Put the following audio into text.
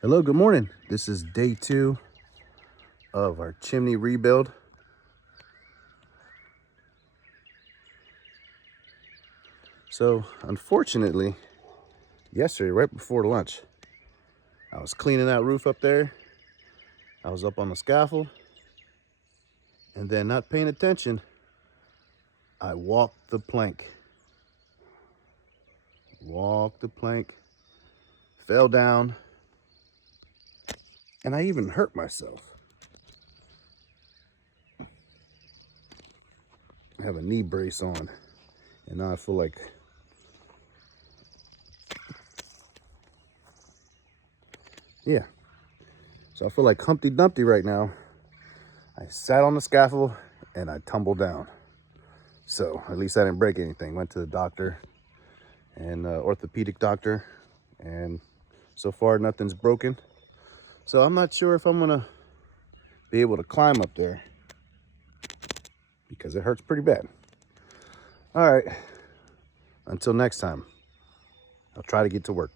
Hello, good morning. This is day 2 of our chimney rebuild. So unfortunately, yesterday, right before lunch, I was cleaning that roof up there. I was up on the scaffold, and then not paying attention, I walked the plank. Fell down, and I even hurt myself. I have a knee brace on, and now I feel like, yeah. So I feel like Humpty Dumpty right now. I sat on the scaffold and I tumbled down. So at least I didn't break anything. Went to the doctor and orthopedic doctor, and so far nothing's broken. So I'm not sure if I'm gonna be able to climb up there because it hurts pretty bad. All right, until next time, I'll try to get to work.